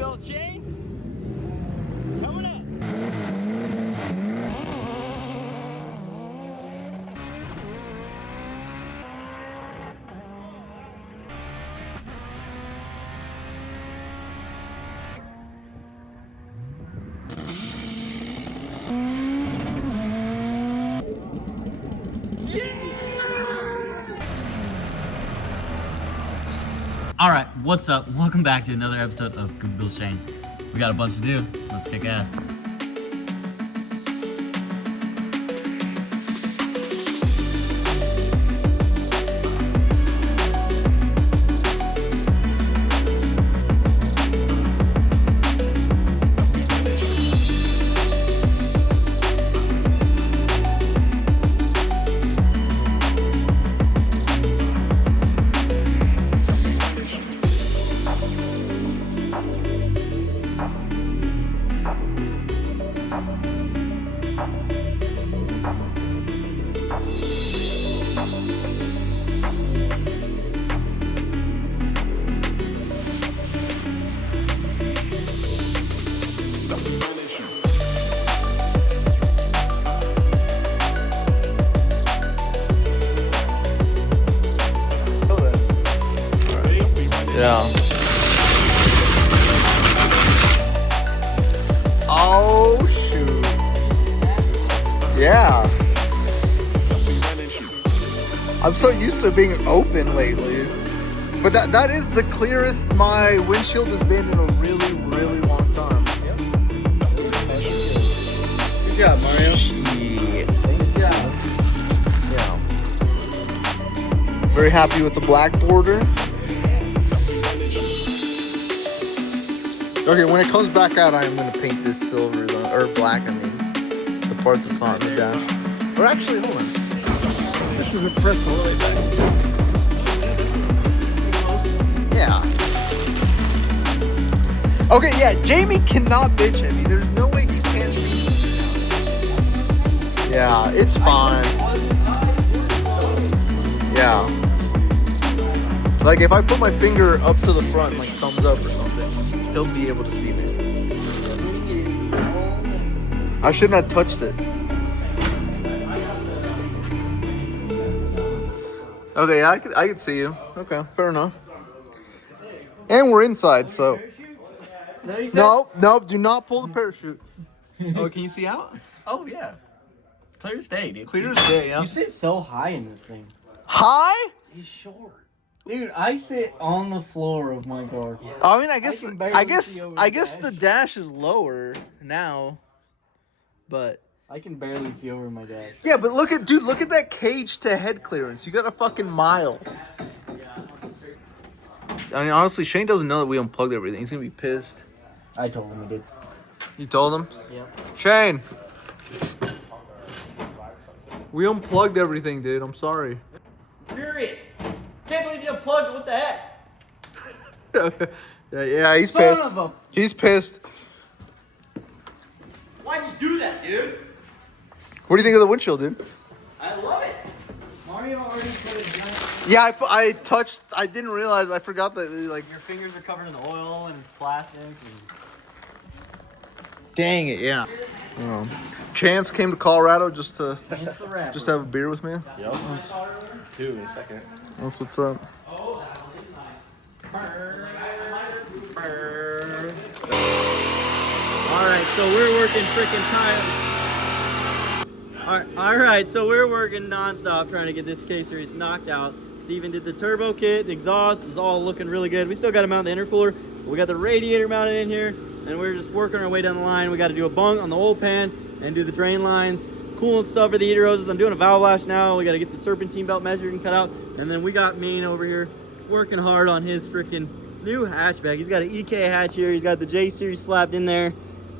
GoofyBuilt chain coming up. Alright, what's up? Welcome back to another episode of GoofyBuilt Shane. We got a bunch to do, so let's kick ass. Yeah. Oh shoot. Yeah. I'm so used to being open lately. But that is the clearest my windshield has been in a really, really long time. Good job, Mario. Yeah. Thank you. Yeah. Very happy with the black border. Okay, when it comes back out, I am going to paint this silver, or black, I mean. The part that's not in the dash. Or actually, hold on. This is a press all back. Yeah. Okay, yeah, Jamie cannot bitch at me. There's no way he can't see me. Yeah, it's fine. Yeah. Like, if I put my finger up to the front, like thumbs up or something, he'll be able to see me. I shouldn't have touched it. Okay, yeah, I could see you. Okay, fair enough. And we're inside, so. No, do not pull the parachute. Oh, can you see out? Oh yeah. Clear as day, dude. Clear as day, yeah. You sit so high in this thing. High? He's short. Dude, I sit on the floor of my car. Yeah. I mean, I guess the the dash is lower now, but I can barely see over my dash. yeah, but look at that cage to head clearance. You got a fucking mile. I mean, honestly, Shane doesn't know that we unplugged everything. He's gonna be pissed. I told him I did. You told him? Yeah. Shane, we unplugged everything, dude. I'm sorry. Furious. Can't believe you unplugged it. What the heck? yeah, he's Son pissed. of a- He's pissed. Why'd you do that, dude? What do you think of the windshield, dude? I love it. Mario already put a giant... Yeah, I touched. I didn't realize. I forgot that. Like, Your fingers are covered in oil and it's plastic. And... dang it, yeah. Chance came to Colorado just to have a beer with me. Yep. Two in a second. That's what's up. Alright, so we're working freaking time. Alright, so we're working non-stop trying to get this K-Series knocked out. Steven did the turbo kit, the exhaust is all looking really good. We still got to mount the intercooler, but we got the radiator mounted in here, and we're just working our way down the line. We got to do a bung on the oil pan and do the drain lines, coolant stuff for the heater hoses. I'm doing a valve lash now. We got to get the serpentine belt measured and cut out, and then we got Mena over here working hard on his freaking new hatchback. He's got an EK hatch here. He's got the J-Series slapped in there.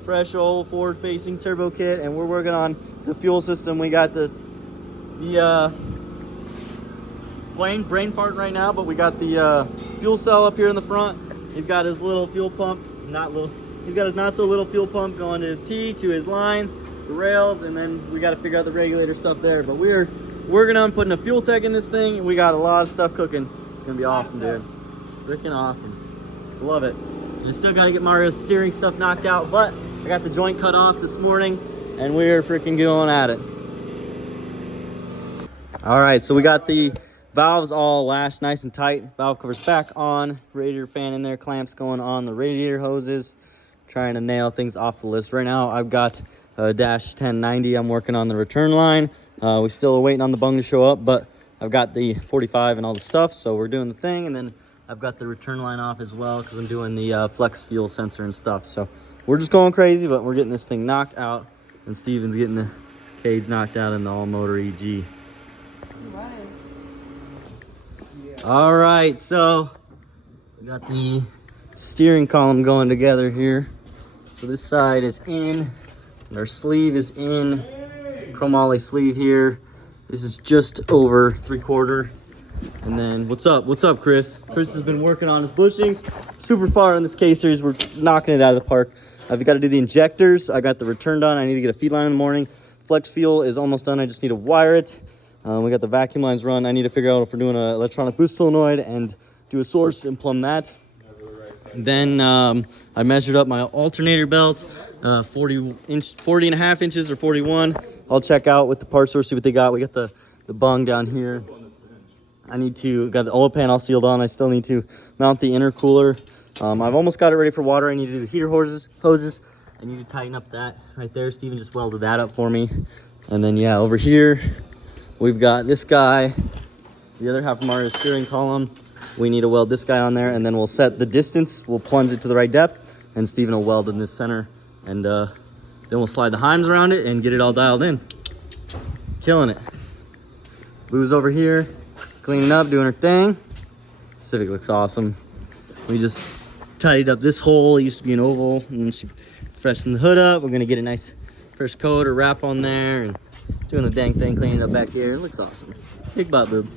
Fresh old forward-facing turbo kit, and we're working on the fuel system. We got the brain part right now, but we got the fuel cell up here in the front. He's got his little fuel pump, he's got his not so little fuel pump going to his T, to his lines, the rails, and then we got to figure out the regulator stuff there. But we're working on putting a FuelTech in this thing, and we got a lot of stuff cooking. It's gonna be awesome, dude. Freaking awesome. Love it. I still got to get Mario's steering stuff knocked out, but I got the joint cut off this morning, and we're freaking going at it. All right, so we got the valves all lashed nice and tight. Valve covers back on, radiator fan in there, clamps going on the radiator hoses. Trying to nail things off the list. Right now, I've got a dash 1090. I'm working on the return line. We still are waiting on the bung to show up, but I've got the 45 and all the stuff, so we're doing the thing. And then I've got the return line off as well because I'm doing the flex fuel sensor and stuff. So we're just going crazy, but we're getting this thing knocked out, and Steven's getting the cage knocked out in the all-motor EG. All right, so we got the steering column going together here. So this side is in, and our sleeve is in, chromoly sleeve here. This is just over 3/4. And then what's up Chris? Chris has been working on his bushings super far in this case series. We're knocking it out of the park. I've got to do the injectors. I got the return done. I need to get a feed line in the morning. Flex fuel is almost done. I just need to wire it. We got the vacuum lines run. I need to figure out if we're doing an electronic boost solenoid and do a source and plumb that. Then I measured up my alternator belt, 40.5 inches or 41. I'll check out with the parts store, see what they got. We got the bung down here. I need to, got the oil pan all sealed on. I still need to mount the intercooler. I've almost got it ready for water. I need to do the heater hoses. I need to tighten up that right there. Steven just welded that up for me. And then yeah, over here, we've got this guy, the other half of our steering column. We need to weld this guy on there, and then we'll set the distance. We'll plunge it to the right depth, and Steven will weld in this center. And then we'll slide the heims around it and get it all dialed in. Killing it. Boo's over here, cleaning up, doing her thing. Civic looks awesome. We just tidied up this hole. It used to be an oval, and then she freshened the hood up. We're gonna get a nice fresh coat or wrap on there, and doing the dang thing, cleaning it up back here. It looks awesome. Big butt, boob.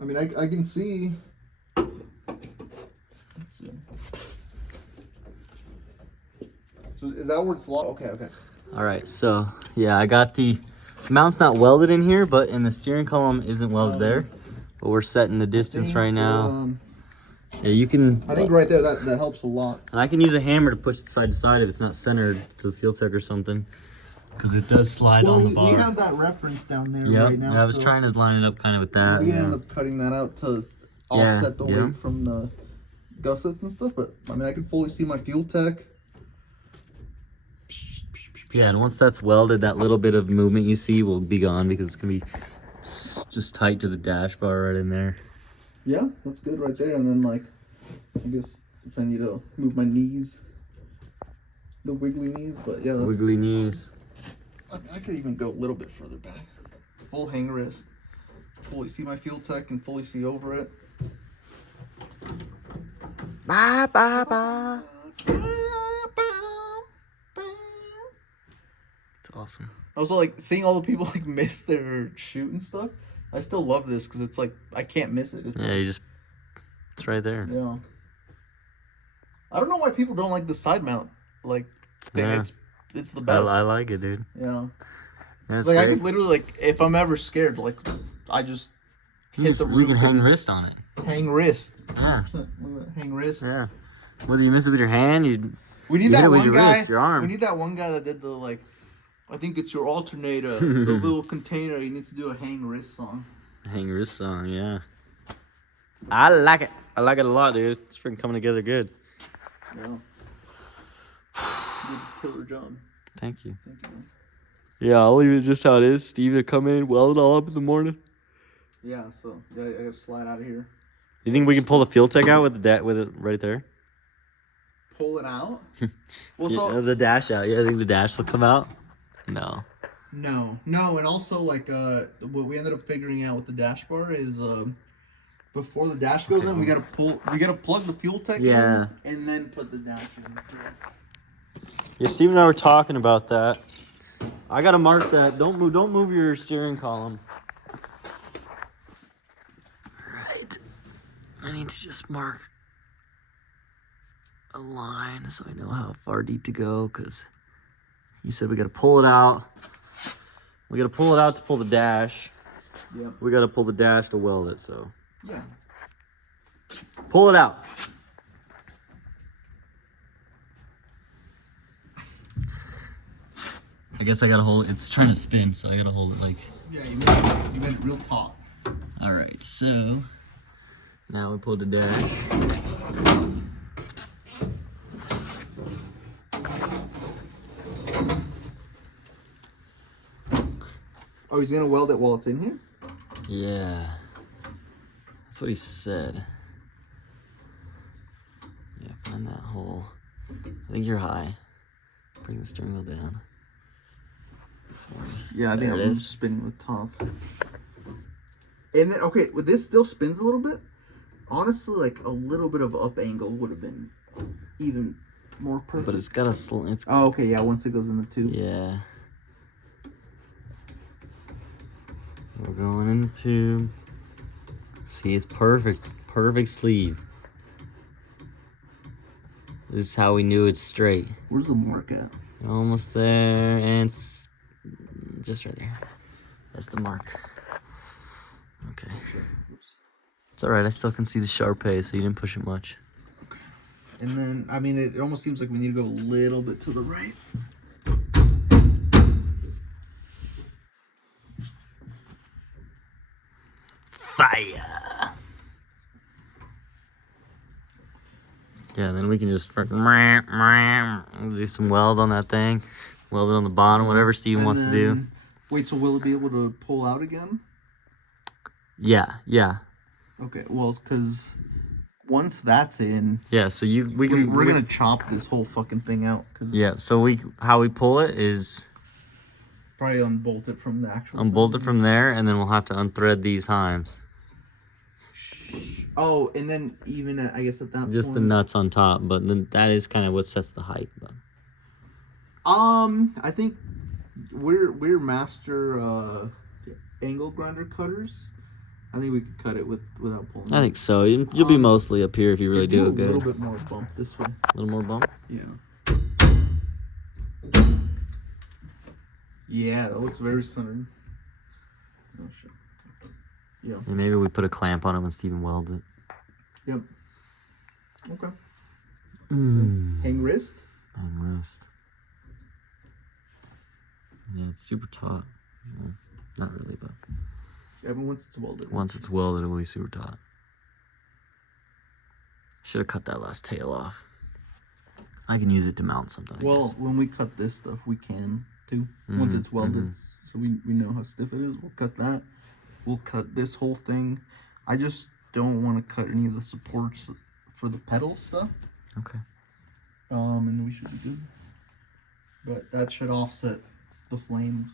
I mean, I can see. So is that where it's locked? Okay. All right, so yeah, I got the mount's not welded in here, but in the steering column isn't welded there. But we're setting the distance right now. Yeah, you can. I think right there that helps a lot. And I can use a hammer to push it side to side if it's not centered to the FuelTech or something, because it does slide on the bar. We have that reference down there right now. Yeah, I was trying to line it up kind of with that. We end up cutting that out to offset the weight from the gussets and stuff. But I mean, I can fully see my FuelTech. Yeah, and once that's welded, that little bit of movement you see will be gone because it's gonna be just tight to the dash bar right in there. Yeah, that's good right there. And then like, I guess if I need to move my knees, the wiggly knees, but yeah, that's wiggly knees. I could even go a little bit further back. Full hang wrist. Fully see my FuelTech and fully see over it. Bye, bye, bye. It's awesome. Also, like, seeing all the people like miss their shoot and stuff. I still love this because it's like I can't miss it. It's right there. Yeah. I don't know why people don't like the side mount like thing. Yeah. It's the best. I like it, dude. Yeah. It's like great. I could literally, like, if I'm ever scared, like, I just hit the roof. You can hang wrist on it. Hang wrist. Yeah. Hang wrist. Yeah. Whether you miss it with your hand, we need that one guy. Wrist, your arm. We need that one guy that did the, like, I think it's your alternator, the little container. He needs to do a hang wrist song. Hang wrist song, yeah. I like it. I like it a lot, dude. It's freaking coming together good. Yeah. You did a killer job. Thank you. Thank you. Yeah, I'll leave it just how it is. Steve to come in, weld it all up in the morning. Yeah, so yeah, I gotta slide out of here. You think we can pull the FuelTech out with it right there? Pull it out? Well, Yeah, so the dash out. Yeah, I think the dash will come out. No, and also like what we ended up figuring out with the dash bar is before the dash goes in, we gotta plug the FuelTech in and then put the dash in. So. Yeah, Steve and I were talking about that. I gotta mark that. Don't move your steering column. Right. I need to just mark a line so I know how far deep to go, because he said we gotta pull it out. We gotta pull it out to pull the dash. Yeah. We gotta pull the dash to weld it, so. Yeah. Pull it out. I guess I gotta hold it. It's trying to spin, so I gotta hold it like... Yeah, you made it real taut. Alright, so... Now we pull the dash. Oh, he's gonna weld it while it's in here? Yeah. That's what he said. Yeah, find that hole. I think you're high. Bring the steering wheel down. Sorry. Yeah, I think There it I'm is. spinning the top. And then, okay, well, this still spins a little bit. Honestly, like a little bit of up angle would have been even more perfect. But it's got a it's Oh, okay, yeah, once it goes in the tube. Yeah. We're going in the tube. See, it's perfect. Perfect sleeve. This is how we knew it's straight. Where's the mark at? Almost there, and it's just right there. That's the mark. Okay. Oops. It's alright, I still can see the Sharpay, so you didn't push it much. Okay. And then, I mean, it almost seems like we need to go a little bit to the right. Fire! Yeah, then we can just do some weld on that thing. Weld it on the bottom, whatever Steven wants to do. Wait, so will it be able to pull out again? Yeah, yeah. Okay, well, because once that's in, Yeah, so we're gonna chop this whole fucking thing out. Cause yeah, so how we pull it is probably unbolt it from the actual. unbolt it from there, and then we'll have to unthread these heims. Oh, and then even at, I guess at that Just point, the nuts on top, but then that is kind of what sets the height. But I think we're master angle grinder cutters. I think we could cut it without pulling. I think so. You'll be mostly up here if you really do it good. A little bit more bump this way. A little more bump. Yeah. Yeah, that looks very centered. Oh shit. Yeah. And maybe we put a clamp on it when Steven welds it. Yep. Okay. Mm. Hang wrist. Hang wrist. Yeah, it's super taut. Well, not really, but Yeah, but once it's welded. once it's welded, it'll be super taut. Should have cut that last tail off. I can use it to mount something. I Well, guess. when we cut this stuff, we can too. Once it's welded, so we know how stiff it is. We'll cut that. We'll cut this whole thing. I just don't want to cut any of the supports for the pedal stuff. Okay. And we should be good. But that should offset the flame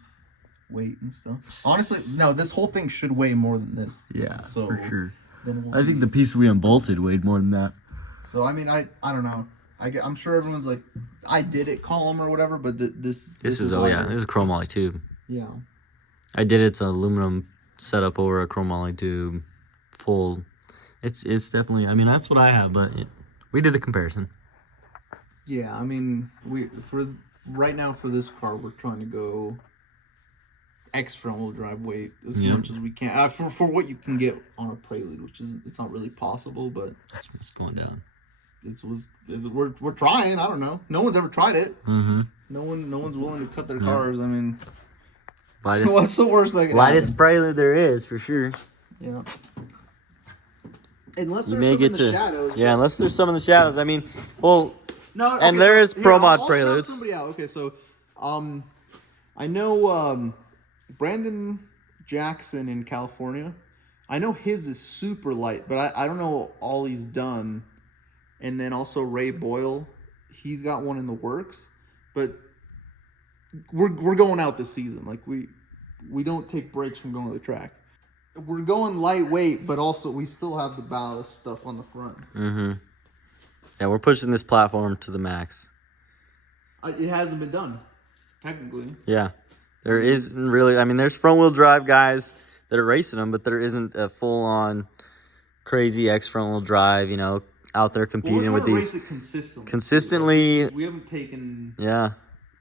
weight and stuff. Honestly, no, this whole thing should weigh more than this. Yeah, So for sure. then we'll I think the piece we unbolted weighed more than that. So I mean, I don't know. I'm sure everyone's like, I did it column or whatever, but this This is a chromoly tube. Yeah. I did its aluminum setup over a chromoly tube, full. It's definitely. I mean, that's what I have, but we did the comparison. Yeah, I mean, for right now for this car, we're trying to go X front-wheel drive weight as much as we can for what you can get on a Prelude, which is it's not really possible, but It's going down. we're trying. I don't know. No one's ever tried it. Mm-hmm. No one's willing to cut their cars. I mean, Lightest, what's the worst that can lightest Prelude there is for sure. Yeah. Unless You there's may some get in the to shadows. yeah, unless there's some in the shadows. I mean, well, No, and there is Pro Mod I'll Preludes. shout somebody out. Okay, so I know Brandon Jackson in California. I know his is super light, but I don't know all he's done. And then also Ray Boyle, he's got one in the works. But we're going out this season. Like we don't take breaks from going to the track. We're going lightweight, but also we still have the ballast stuff on the front. Mm-hmm. Yeah, we're pushing this platform to the max. It hasn't been done, technically. Yeah, there isn't really. I mean, there's front-wheel drive guys that are racing them, but there isn't a full-on crazy X front-wheel drive. You know, out there competing with these race it consistently. We haven't taken. Yeah,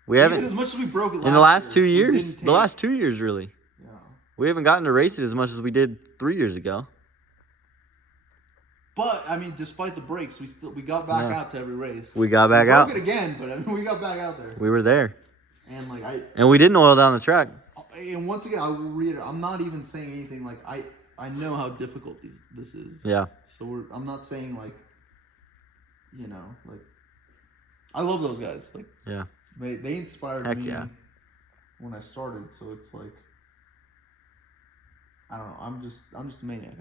we Even haven't as much as we broke it in the last 2 year, we years. didn't The take- last 2 years, really. Yeah. We haven't gotten to race it as much as we did 3 years ago. But I mean, despite the breaks, we got back out to every race. We got back out. Broke it again, but I mean, we got back out there. We were there. And like and we didn't oil down the track. And once again, I will reiterate, I'm not even saying anything like I know how difficult this is. Yeah. So I'm not saying like, you know, like I love those guys. Like yeah, they inspired me when I started. So it's like I don't know. I'm just a maniac.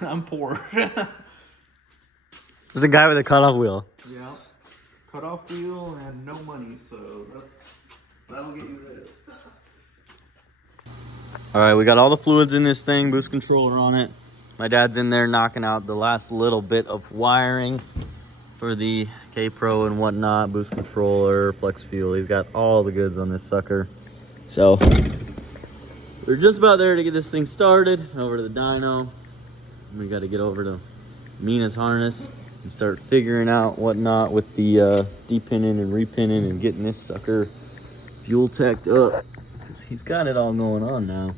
I'm poor. There's a guy with a cutoff wheel. Yeah, cutoff wheel and no money. So that'll get you this. All right, we got all the fluids in this thing, boost controller on it. My dad's in there knocking out the last little bit of wiring for the K-Pro and whatnot, boost controller, flex fuel. He's got all the goods on this sucker. So we're just about there to get this thing started. Over to the dyno. We got to get over to Mena's harness and start figuring out whatnot with the depinning and repinning and getting this sucker FuelTech'd up. He's got it all going on now.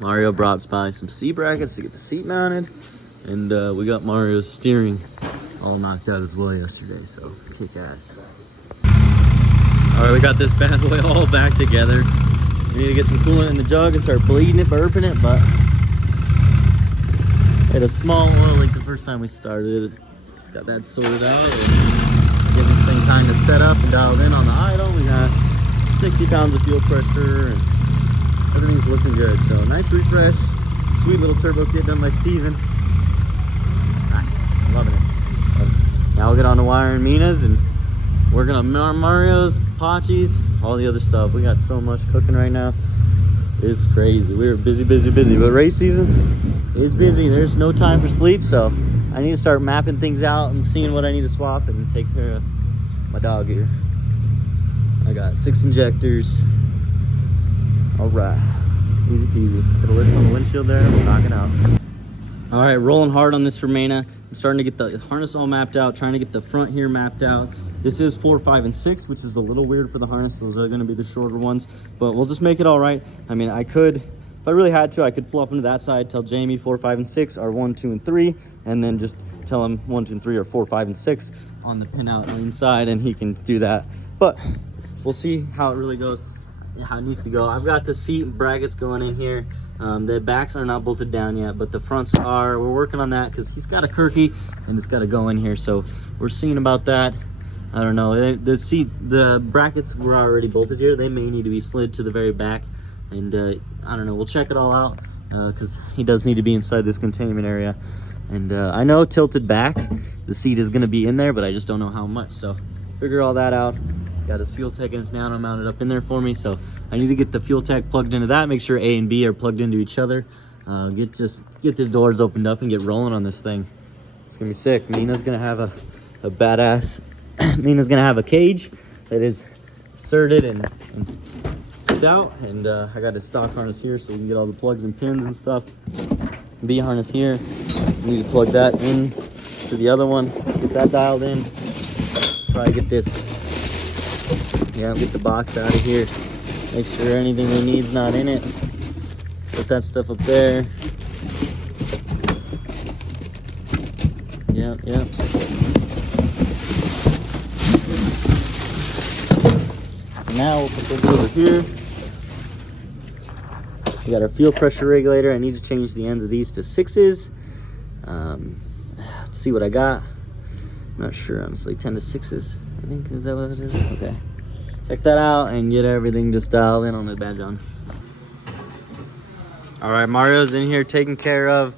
Mario brought by some seat brackets to get the seat mounted, and we got Mario's steering all knocked out as well yesterday, so kick ass. All right, we got this bad boy all back together. We need to get some coolant in the jug and start bleeding it, burping it, but had a small oil leak the first time we started. Got that sorted out. Getting this thing kind of set up and dialed in on the idle. We got 60 pounds of fuel pressure and everything's looking good. So nice refresh, sweet little turbo kit done by Steven. Nice, loving it. Now we'll get on to wiring Mena's and working on Mario's, Pachis, all the other stuff. We got so much cooking right now. It's crazy. We're busy, but race season is busy. There's no time for sleep, so I need to start mapping things out and seeing what I need to swap and take care of my dog here. I got 6 injectors. All right, easy peasy. Put a list on the windshield there, we'll knock it out. All right, rolling hard on this for Mena. I'm starting to get the harness all mapped out, trying to get the front here mapped out. This is 4, 5, and 6, which is a little weird for the harness. Those are gonna be the shorter ones, but we'll just make it all right. I mean, I could, if I really had to, I could flop into that side, tell Jamie 4, 5, and 6 are 1, 2, and 3, and then just tell him 1, 2, and 3 are 4, 5, and 6 on the pin out inside, and he can do that. But we'll see how it really goes, how it needs to go. I've got the seat brackets going in here. The backs are not bolted down yet, but the fronts are. We're working on that because he's got a Kirky and it's got to go in here. So we're seeing about that. I don't know. The brackets were already bolted here. They may need to be slid to the very back. And I don't know. We'll check it all out because he does need to be inside this containment area. And I know tilted back, the seat is going to be in there, but I just don't know how much. So figure all that out. Got his FuelTech and his nano mounted up in there for me, so I need to get the FuelTech plugged into that, make sure A and B are plugged into each other, get the doors opened up and get rolling on this thing. It's gonna be sick. Mena's gonna have a badass Mena's gonna have a cage that is inserted and stout, and I got his stock harness here so we can get all the plugs and pins and stuff. B harness here, we need to plug that in to the other one, get that dialed in, try to get this. Yeah, get the box out of here. Make sure anything we need's not in it. Set that stuff up there. Yep. Now we'll put this over here. We got our fuel pressure regulator. I need to change the ends of these to 6s. Let's see what I got. I'm not sure, honestly. 10 to 6s. I think, is that what it is? Okay. Check that out and get everything just dialed in on the badge on. All right, Mario's in here taking care of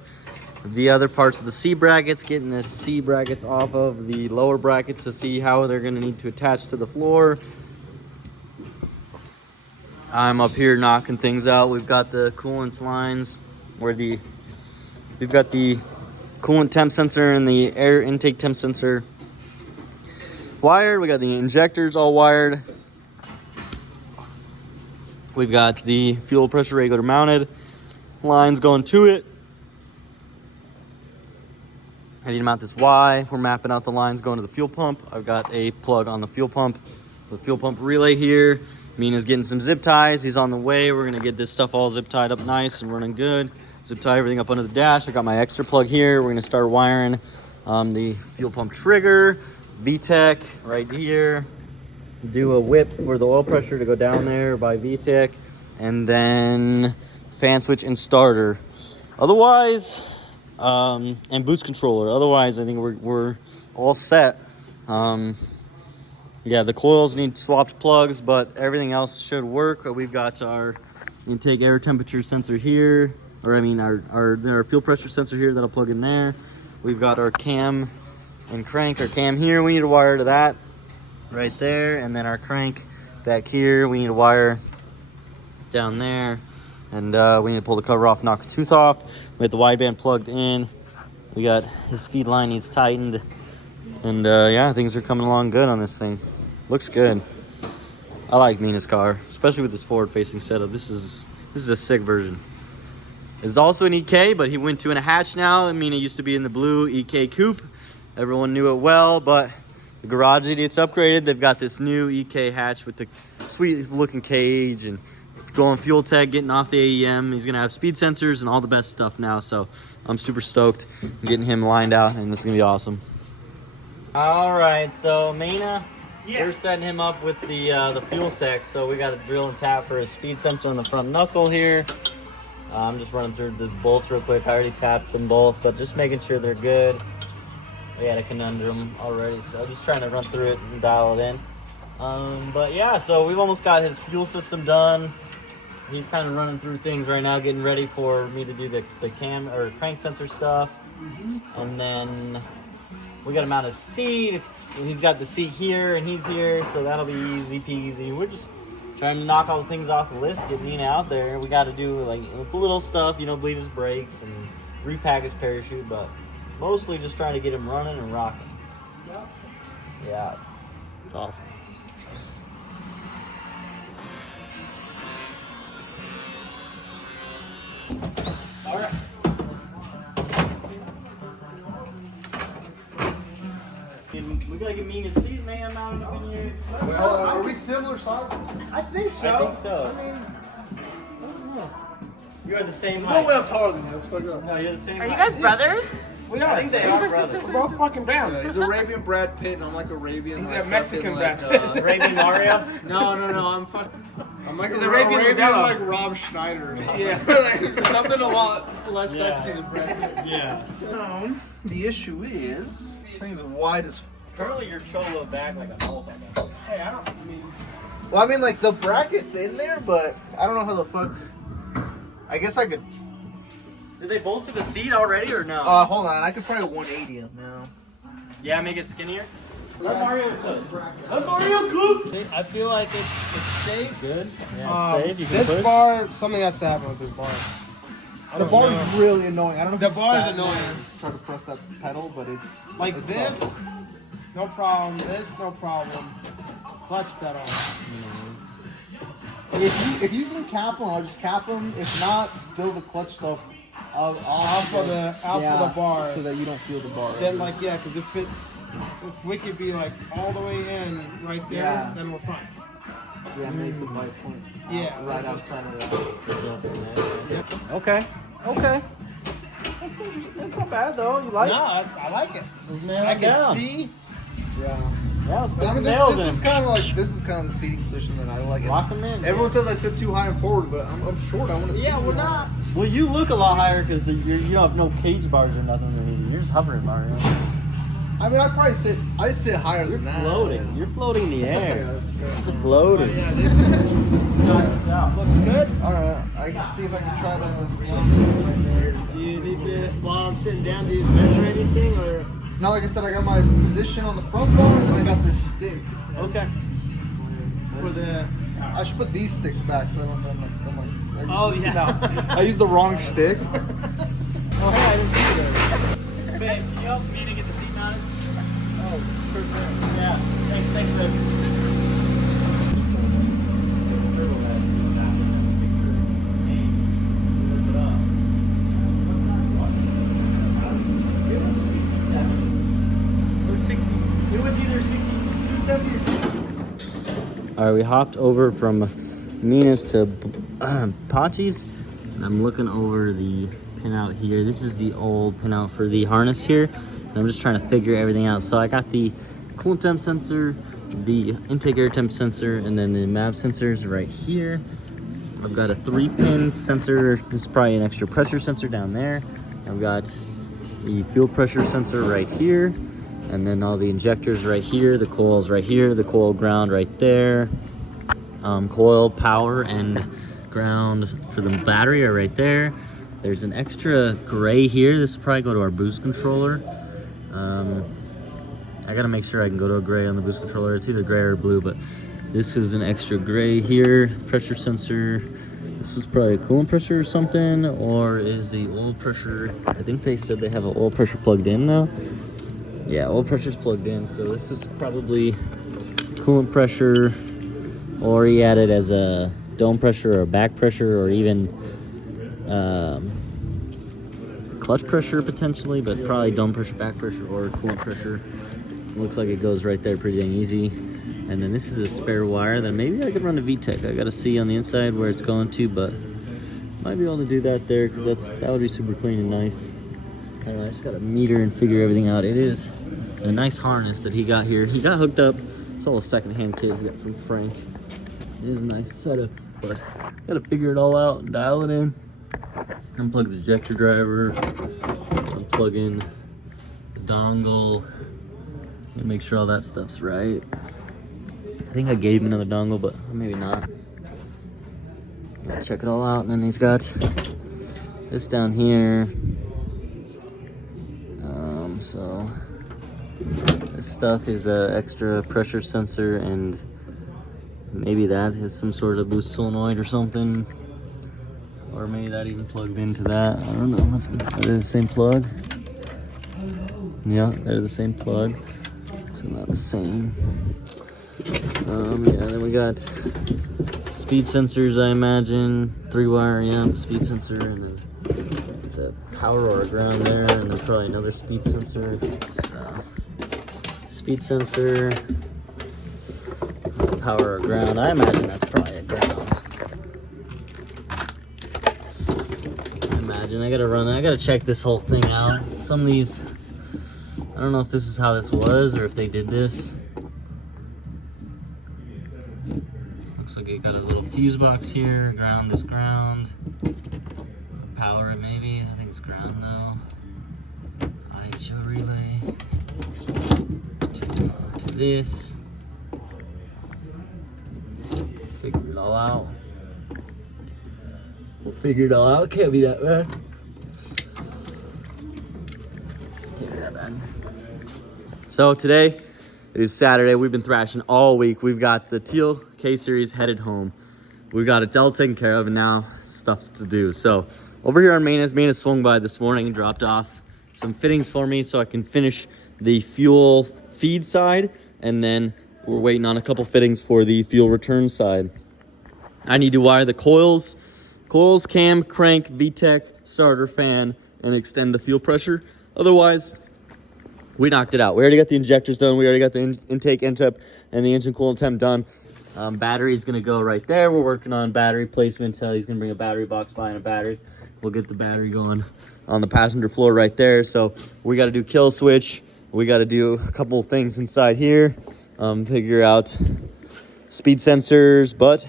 the other parts of the C brackets, getting the C brackets off of the lower brackets to see how they're gonna need to attach to the floor. I'm up here knocking things out. We've got the coolant lines where we've got the coolant temp sensor and the air intake temp sensor wired. We got the injectors all wired. We've got the fuel pressure regulator mounted, lines going to it. I need to mount this Y. We're mapping out the lines going to the fuel pump. I've got a plug on the fuel pump. The fuel pump relay here. Mena's getting some zip ties. He's on the way. We're gonna get this stuff all zip tied up nice and running good. zip tie everything up under the dash. I got my extra plug here. We're gonna start wiring the fuel pump trigger, VTEC right here. Do a whip for the oil pressure to go down there by VTEC, and then fan switch and starter. Otherwise, and boost controller. Otherwise, I think we're all set. Yeah, the coils need swapped plugs, but everything else should work. We've got our intake air temperature sensor here, or I mean our fuel pressure sensor here that'll plug in there. We've got our cam and crank. Our cam here, we need a wire to that right there, and then our crank back here, we need a wire down there, and we need to pull the cover off, knock a tooth off. We got the wideband plugged in. We got his feed line needs tightened, and yeah, things are coming along good on this thing. Looks good. I like Mena's car, especially with this forward-facing setup. This is a sick version. It's also an EK, but he went to a hatch now. I mean, it used to be in the blue EK coupe. Everyone knew it well, but the garage idiots upgraded. They've got this new EK hatch with the sweet-looking cage and going FuelTech, getting off the AEM. He's gonna have speed sensors and all the best stuff now. So I'm super stoked. I'm getting him lined out, and this is gonna be awesome. All right, so Mena. Yeah. We're setting him up with the FuelTech, so we got a drill and tap for his speed sensor on the front knuckle here. I'm just running through the bolts real quick. I already tapped them both, but just making sure they're good. We had a conundrum already, so just trying to run through it and dial it in. But yeah, so we've almost got his fuel system done. He's kind of running through things right now, getting ready for me to do the cam or crank sensor stuff. And then we got him out of seat. He's got the seat here and he's here, so that'll be easy peasy. We're just trying to knock all the things off the list, get Mena out there. We got to do like little stuff, you know, bleed his brakes and repack his parachute, but mostly just trying to get him running and rocking. Yeah, it's awesome. All right. We gotta get Mena's seat, man, mounted up in here. Well, are we similar size? I think so. I think so. I mean, I don't know. You're the same height. No way I'm taller than you. Let's fuck up. No, you're the same Are height. you guys brothers? We are. I think they are brothers. We're both fucking down. Yeah, he's Arabian Brad Pitt, and I'm like Arabian. He's like, a Mexican like, Brad Pitt. Arabian Mario? No, I'm like He's Arabian Modelo. like Rob Schneider. Yeah. Like, something a lot less Yeah. sexy than Brad Pitt. Yeah. The issue is, things are wide as. Curly your cholo back like a motherfucker. Hey, I mean, Well, I mean, like the bracket's in there, but I don't know how the fuck. I guess I could. Did they bolt to the seat already or no? Hold on. I could probably 180 him now. Yeah, make it skinnier. let Mario cook. Let Mario cook. I feel like it's safe. Good. Yeah, it's safe. You can This push. bar, something has to happen with this bar. The bar is really annoying. I don't know. The if bar is sat annoying. there and Try to press that pedal, but it's Like it's this, tough. no problem. This, no problem. Clutch pedal. If you can cap them, I'll just cap them. If not, build the clutch stuff off for the bar. so that you don't feel the bar. Then like yeah, because if we could be like all the way in right there, Yeah. then we're fine. Yeah, make the bite point. Yeah. Right outside of that. Okay. Okay. That's interesting. That's not bad though. You like No, I like it. Man, I can down. see. Yeah. Yeah, let's put But I some mean, nails this in. is kind of like the seating position that I like. Lock them in. Everyone says I sit too high and forward, but I'm short. I want to. Yeah, we're not. Well, you look a lot higher because you don't have no cage bars or nothing. You're just hovering, Mario. I mean, I sit higher You're than that. floating. You're floating in the Yeah, air. that's It's a fair. floater. Yeah, this looks good. All right, I can see if I can try to. Do you need to, while I'm sitting down, do you measure anything or? Now, like I said, I got my position on the front bar, and then I got this stick. Okay. For the. I should put these sticks back so I don't. Oh, yeah. No, I used the wrong stick. Oh, hey, I didn't see that. Babe, can you help me to get the seat mounted? Oh, perfect. Yeah. Thanks, babe. It was either 6270 or 60. All right, we hopped over from Mena's to Pachis, and I'm looking over the pinout here. This is the old pinout for the harness here. And I'm just trying to figure everything out. So I got the coolant temp sensor, the intake air temp sensor, and then the MAV sensors right here. I've got a 3-pin sensor. This is probably an extra pressure sensor down there. I've got the fuel pressure sensor right here, and then all the injectors right here, the coils right here, the coil ground right there, coil power and ground for the battery are right there. There's an extra gray here. This will probably go to our boost controller. I gotta make sure I can go to a gray on the boost controller. It's either gray or blue, but this is an extra gray here, pressure sensor. This is probably a coolant pressure or something, or is the oil pressure, I think they said they have an oil pressure plugged in though. Yeah, oil pressure's plugged in, so this is probably coolant pressure, or he had it as a dome pressure or back pressure, or even clutch pressure potentially, but probably dome pressure, back pressure, or coolant pressure. It looks like it goes right there pretty dang easy. And then this is a spare wire that maybe I could run a VTEC. I gotta see on the inside where it's going to, but might be able to do that there because that would be super clean and nice. I don't know, I just gotta meter and figure everything out. It is a nice harness that he got here. He got hooked up. It's all a secondhand kit he got from Frank. It is a nice setup, but gotta figure it all out and dial it in. Unplug the ejector driver, unplug in the dongle, and make sure all that stuff's right. I think I gave him another dongle, but maybe not. Gotta check it all out. And then he's got this down here. So this stuff is a extra pressure sensor, and maybe that is some sort of boost solenoid or something. Or maybe that even plugged into that. I don't know. They're the same plug. Yeah, they're the same plug. So not the same. Yeah, then we got speed sensors, I imagine. 3-wire, yeah, speed sensor, and then the power or ground there, and then probably another speed sensor. So, speed sensor, power or ground. I imagine that's probably a ground. I gotta check this whole thing out. Some of these, I don't know if this is how this was or if they did this. Looks like it got a little fuse box here. Ground is ground. Power it maybe. I think it's ground though. IHO relay. To this. Figure it all out. We'll figure it all out. Can't be that bad. Can't be that bad. So today it is Saturday. We've been thrashing all week. We've got the Teal K-Series headed home. We've got it all taken care of, and now stuff's to do. So over here on Mena swung by this morning and dropped off some fittings for me so I can finish the fuel feed side, and then we're waiting on a couple fittings for the fuel return side. I need to wire the coils, cam, crank, VTEC, starter, fan, and extend the fuel pressure. Otherwise, we knocked it out. We already got the injectors done. We already got the intake, NTEP, and the engine coolant temp done. Battery is gonna go right there. We're working on battery placement. He's gonna bring a battery box by and a battery. We'll get the battery going on the passenger floor right there. So we gotta do kill switch. We gotta do a couple things inside here. Figure out speed sensors, but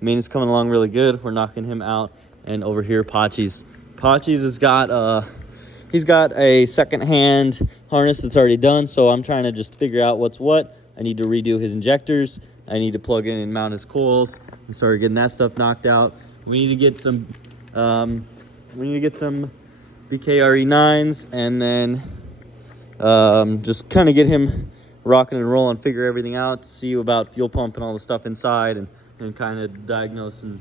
Mena's coming along really good. We're knocking him out. And over here, Pachis has got he's got a second-hand harness that's already done, so I'm trying to just figure out what's what. I need to redo his injectors. I need to plug in and mount his coils and start getting that stuff knocked out. We need to get some BKRE9s, and then just kind of get him rocking and rolling, figure everything out, see about fuel pump and all the stuff inside, and kind of diagnose and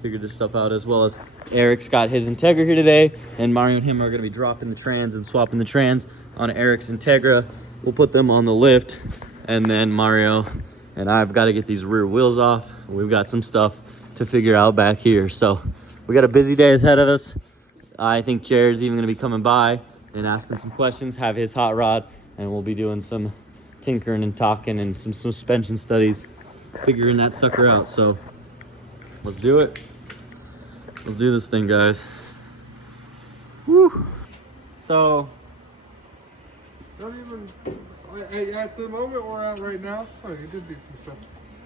figure this stuff out, as well as Eric's got his Integra here today, and Mario and him are going to be dropping the trans and swapping the trans on Eric's Integra. We'll put them on the lift, and then Mario and I've got to get these rear wheels off. We've got some stuff to figure out back here. So we got a busy day ahead of us. I think Jared's even going to be coming by and asking some questions, have his hot rod, and we'll be doing some tinkering and talking and some suspension studies, figuring that sucker out. So let's do it. Let's do this thing, guys. Woo. So. Not even. At the moment we're at right now. Oh, you did do some stuff.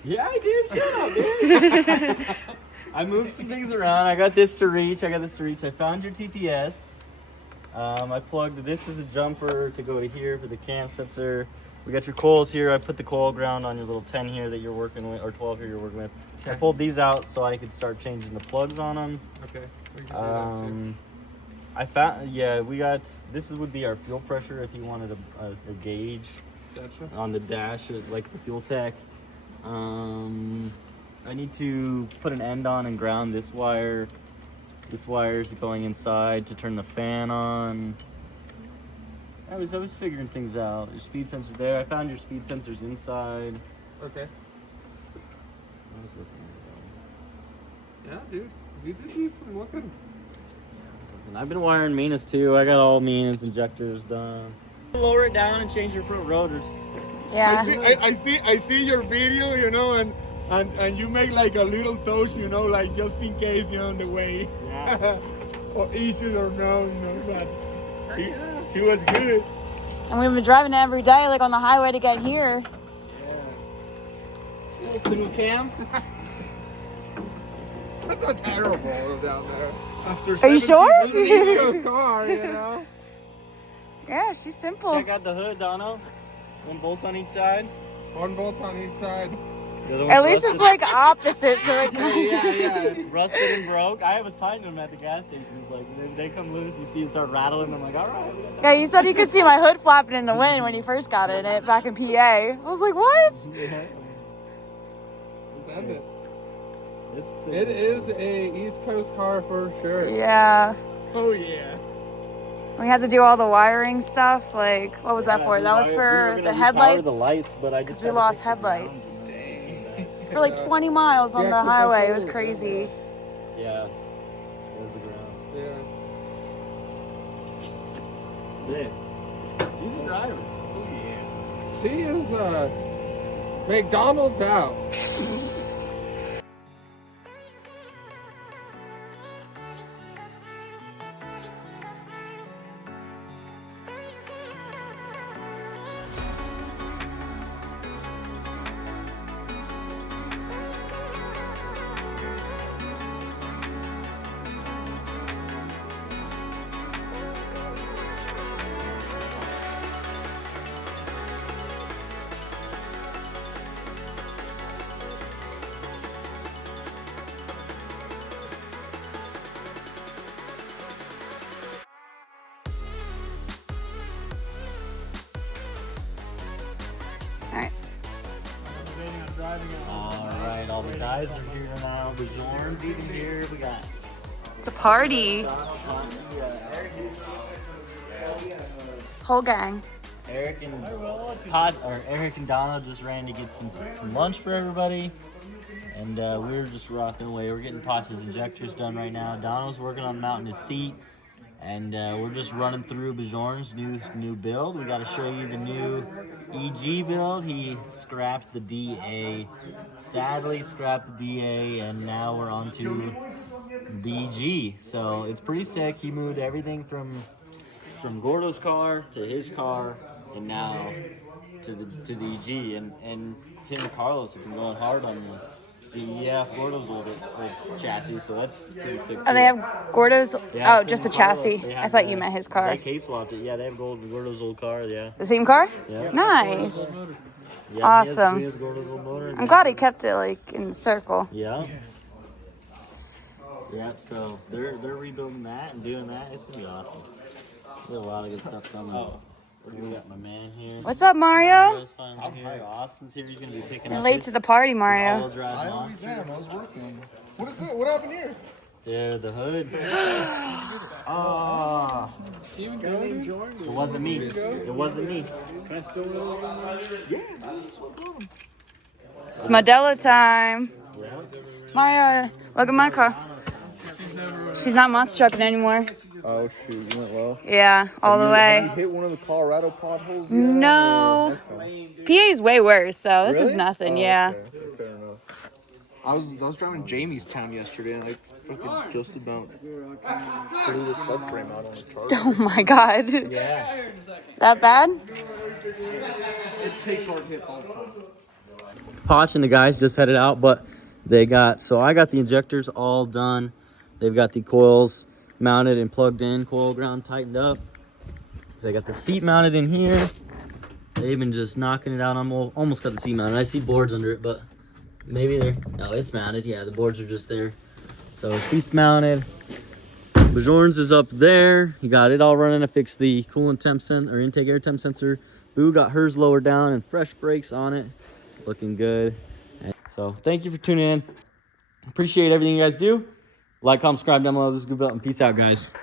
Yeah, I did. Shut up, dude. I moved some things around. I got this to reach. I found your TPS. I plugged this as a jumper to go to here for the cam sensor. We got your coils here. I put the coil ground on your little 10 here that you're working with, or 12 here you're working with. Okay. I pulled these out so I could start changing the plugs on them. Okay. I found, we got, would be our fuel pressure if you wanted a gauge. Gotcha. On the dash, like the FuelTech. I need to put an end on and ground this wire. This wire is going inside to turn the fan on. I was figuring things out. Your speed sensor there. I found your speed sensors inside. Okay. I was looking at it. Yeah, dude. You did do some looking. I've been wiring Mena's too. I got all Mena's injectors done. Lower it down and change your front rotors. Yeah. I see your video, you know, and you make like a little toast, you know, like just in case you're on the way. Yeah. Or issues or no, but she was good. And we've been driving it every day, like on the highway to get here. Yeah. Little single cam. That's not terrible down there. After Are you sure? East car, you know. Yeah, she's simple. Check out the hood, Donno. One bolt on each side. One bolt on each side. At least it's like opposite, so it yeah. Rusted and broke. I was tightening them at the gas stations. Like they come loose, you see it start rattling. I'm like, all right. Yeah, you said you could see my hood flapping in the wind when you first got in it back in PA. I was like, what? Yeah. Send it. It is a East Coast car for sure. Yeah. Oh yeah. We had to do all the wiring stuff. Like, what was that for? That was for the headlights. The lights, but I just we lost headlights. For like 20 miles on the highway. It was crazy. Yeah. There's the ground. Yeah. Sick. She's a driver. Oh yeah. She is McDonald's out. Alright, all the guys are here now. Bjorne's even here. We got. It's a party. Whole gang. Eric and Donno just ran to get some lunch for everybody. And we were just rocking away. We're getting Pachis injectors done right now. Donno's working on mounting his seat. And we're just running through Bjorne's new build. We got to show you the new EG build. He scrapped the DA. Sadly scrapped the DA, and now we're on to the EG. So it's pretty sick. He moved everything from Gordo's car to his car, and now to the EG. And Tim and Carlos have been going hard on the Gordo's old chassis, so that's pretty sick. Oh, they have Gordo's? Yeah, oh, just the chassis. I thought you meant his car. They K-swapped it. Yeah, they have Gordo's old car, yeah. The same car? Yeah. Nice. Yeah, Awesome. He has Gordo's old motor. I'm glad he kept it like in the circle. Yeah. Yeah, so they're rebuilding that and doing that. It's gonna be awesome. There's a lot of good stuff coming. Oh. We got my man here. What's up, Mario? Mario's finally here. Austin's here. He's gonna be picking You're up. late to the party, Mario. I always am. I was working. What is it? What happened here? Dude, the hood. It wasn't me. It wasn't me. It's Modelo time. Yeah. Mario, look at my car. She's not monster trucking anymore. Oh shoot, you went low. Yeah, all the Have way. you hit one of the Colorado potholes yet? No. Okay. PA's way worse, so this Really? is nothing, Oh, yeah. Okay. Fair enough. I was driving Jamie's town yesterday, and I fucking just about blew the subframe out on the Charger. Oh my god. Yeah. That bad? It takes hard hits all the time. Potch and the guys just headed out, but they got, so I got the injectors all done. They've got the coils mounted and plugged in, coil ground tightened up. They got the seat mounted in here. They've been just knocking it out. I'm almost got the seat mounted. I see boards under it, but maybe they're, no, it's mounted. Yeah, the boards are just there. So seat's mounted. Bjorne's is up there. He got it all running to fix the coolant temp sensor, or intake air temp sensor. Boo got hers lowered down and fresh brakes on it. Looking good. So thank you for tuning in. Appreciate everything you guys do. Like, comment, subscribe down below. This is GoofyBuilt, and peace out, guys.